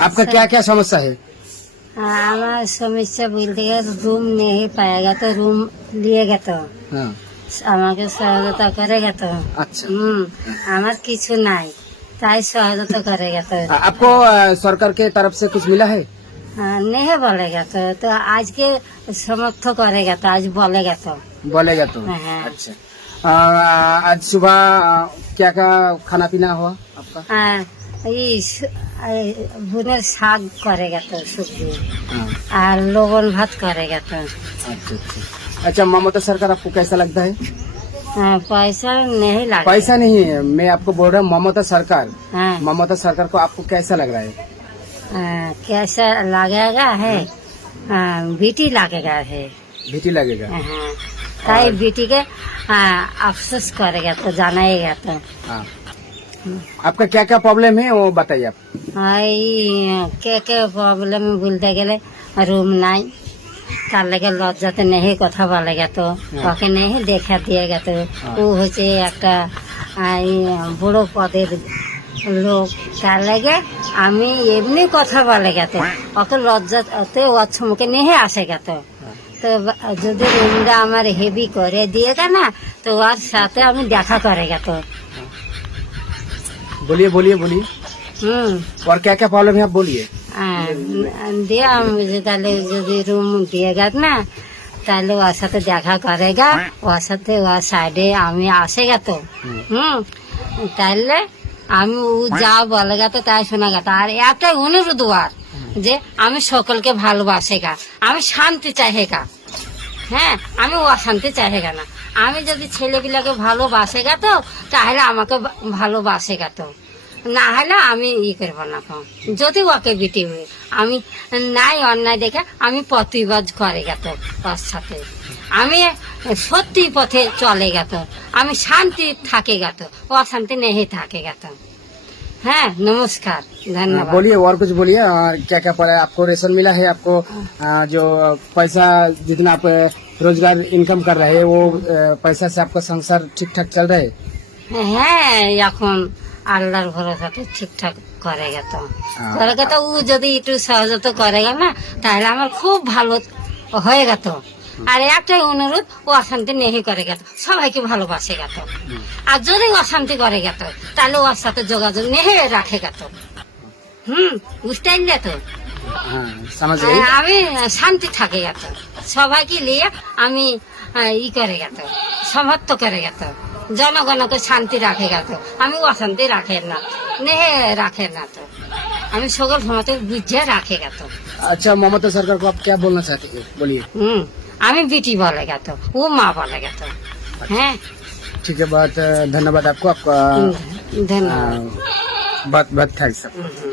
आपका क्या क्या समस्या है আমার সমস্যা বলতে গেলে রুম নেই পায়েগা তো রুম দিয়ে গেত हाँ আমাকে সহায়তা করে গেত अच्छा হুম আমার কিছু নাই তাই সহায়তা করে গেত आ- आपको आ, सरकार के तरफ से कुछ मिला है নেহে বলে গেত তো আজকে সমর্থ করে গেত আজ বলে গেত बोलेगा तो हाँ। अच्छा आ, आज सुबह आ, क्या क्या खाना पीना हुआ आपका আর এই স- এই বোনের শাক করে গেত সবজি हाँ আর লবণ ভাত করে গেত अच्छा अच्छा अच्छा ममता सरकार आपको कैसा लगता है হ্যাঁ, পয়সা নেই লাগে पैसा नहीं है मैं आपको बोल रहा हूँ ममता सरकार হ্যাঁ ममता सरकार को आपको कैसा लग रहा है हाँ, कैसा लगेगा है हाँ, बेटी लगेगा है भीटी लगेगा हाँ, তাই বেটিকে हाँ, अफसोस करेगा तो जानाएगा तो हाँ आपका क्या क्या प्रॉब्लम है वो बताइए आप हाँ, এই কে কে প্রবলেম বলতে গেলে রুম নাই। তার লাগে লজ্জাতে নেহে কথা বলে গেত। হ্যাঁ। ওকে নেহে দেখা দিয়ে গেত। ও আচ্ছা। হচ্ছে একটা বড় পদের লোক। তার লাগে আমি এমনি কথা বলে গেত। ওকে লজ্জাতে ওর আচ্ছা মুখে নেহে আসে গেত। তো যদি রুমটা আমার হেভি করে দিয়ে গে না তো ওর সাথে আমি দেখা করে গেত। বলিয়ে বলিয়ে বলি और क्या क्या प्रॉब्लम है आप बोलिए আর দিয়ে আমি যে তাহলে যদি রুম দিয়ে গেত না তাহলে ওর সাথে দেখা করে গা ওর সাথে ওর সাইডে আমি আসে গেত হুম তাহলে আমি ও যা বলে গেত তাই শোনা গেত আর একটাই অনুরোধ ওর যে আমি সকলকে ভালোবাসে গা আমি শান্তি চাহে গা হ্যাঁ আমি অশান্তি চাহে গা না আমি যদি ছেলেগুলাকে ভালোবাসে গা তো তাহলে আমাকে বা- ভালোবাসে গা তো না হলে আমি ই করবো না কম। যদি ওকে বিটি হয়ে আমি নাই অন্যায় দেখে আমি প্রতিবাদ করে গেত ওর সাথে আমি সত্যি পথে চলে গেত আমি শান্তি থাকে গেত অশান্তি নেই থাকে গেত হ্যাঁ নমস্কার ধন্যবাদ बोलिए और कुछ बोलिए और क्या क्या पड़ा है आपको रेशन मिला है आपको आ, जो पैसा जितना आप अ, रोजगार इनकम कर रहे हैं वो अ, पैसा से आपका संसार ठीक ठाक चल रहा है হ্যাঁ এখন আল্লাহর ভরসাটা ঠিকঠাক করে গেত। করে গেত ও যদি একটু সহজত করে গেল না তাহলে আমার খুব ভালো হয়ে গেত। আর একটাই অনুরোধ ও অশান্তি নেহি করে গেত সবাইকে ভালোবাসে গেত। আর যদি অশান্তি করে গেত তাহলে ওর সাথে যোগাযোগ নেহে রাখে গেত। হুম বুঝতে তো? আমি শান্তি থাকে গেত। সবাইকে নিয়ে আমি ই করে গেত সমর্থ করে গেত। জনগণকে শান্তি রাখে গেত আমি অশান্তি রাখে না নেহে রাখে না তো আমি সকল সমাজে বুঝিয়ে রাখে গেত अच्छा ममता सरकार को आप क्या बोलना चाहते हैं बोलिए হুম আমি বিটি বলে গেত ও মা বলে গেত হ্যাঁ ठीक है बहुत अ, धन्यवाद आपको आपका ধন্যবাদ अ, बहुत बहुत थैंक्स হুম, হুম।